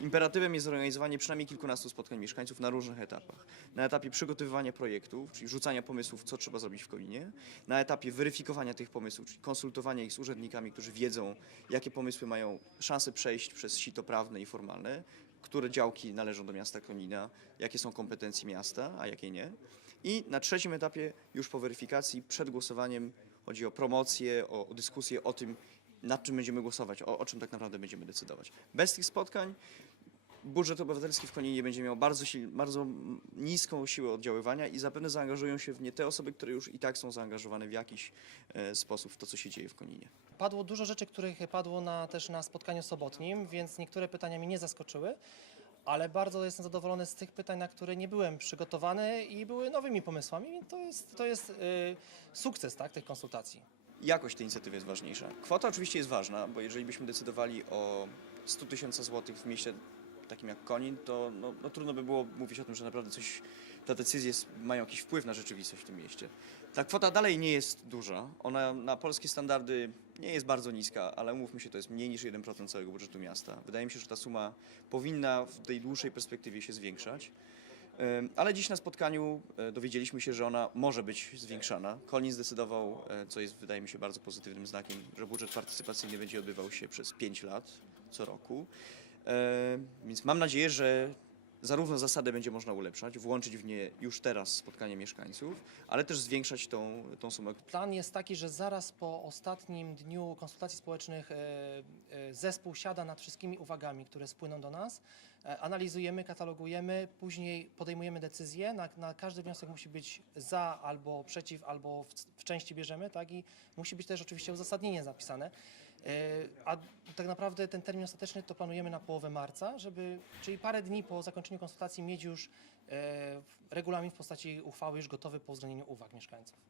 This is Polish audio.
Imperatywem jest zorganizowanie przynajmniej kilkunastu spotkań mieszkańców na różnych etapach. Na etapie przygotowywania projektów, czyli rzucania pomysłów, co trzeba zrobić w Koninie. Na etapie weryfikowania tych pomysłów, czyli konsultowania ich z urzędnikami, którzy wiedzą, jakie pomysły mają szansę przejść przez sito prawne i formalne, które działki należą do miasta Konina, jakie są kompetencje miasta, a jakie nie. I na trzecim etapie, już po weryfikacji, przed głosowaniem, chodzi o promocję, o dyskusję o tym, nad czym będziemy głosować, o, o czym tak naprawdę będziemy decydować. Bez tych spotkań budżet obywatelski w Koninie będzie miał bardzo, bardzo niską siłę oddziaływania i zapewne zaangażują się w nie te osoby, które już i tak są zaangażowane w jakiś e, sposób w to, co się dzieje w Koninie. Padło dużo rzeczy, których padło na, też na spotkaniu sobotnim, więc niektóre pytania mnie nie zaskoczyły, ale bardzo jestem zadowolony z tych pytań, na które nie byłem przygotowany i były nowymi pomysłami. Więc To jest, to jest y, sukces tak, tych konsultacji. Jakość tej inicjatywy jest ważniejsza. Kwota oczywiście jest ważna, bo jeżeli byśmy decydowali o 100 tysięcy złotych w mieście takim jak Konin, to no, no, trudno by było mówić o tym, że naprawdę coś, te decyzje mają jakiś wpływ na rzeczywistość w tym mieście. Ta kwota dalej nie jest duża. Ona na polskie standardy nie jest bardzo niska, ale umówmy się, to jest mniej niż 1% całego budżetu miasta. Wydaje mi się, że ta suma powinna w tej dłuższej perspektywie się zwiększać. Ale dziś na spotkaniu e, dowiedzieliśmy się, że ona może być zwiększana. Kolin zdecydował, e, co jest wydaje mi się bardzo pozytywnym znakiem, że budżet partycypacyjny będzie odbywał się przez 5 lat co roku. Więc mam nadzieję, że zarówno zasadę będzie można ulepszać, włączyć w nie już teraz spotkanie mieszkańców, ale też zwiększać tą, tą sumę. Plan jest taki, że zaraz po ostatnim dniu konsultacji społecznych e, e, zespół siada nad wszystkimi uwagami, które spłyną do nas, e, analizujemy, katalogujemy, później podejmujemy decyzję. Na, na każdy wniosek musi być za albo przeciw, albo w, w części bierzemy, tak? I musi być też oczywiście uzasadnienie zapisane. E, A tak naprawdę ten termin ostateczny to planujemy na połowę marca, żeby, czyli parę dni po zakończeniu konsultacji mieć już e, regulamin w postaci uchwały już gotowy po uwzględnieniu uwag mieszkańców.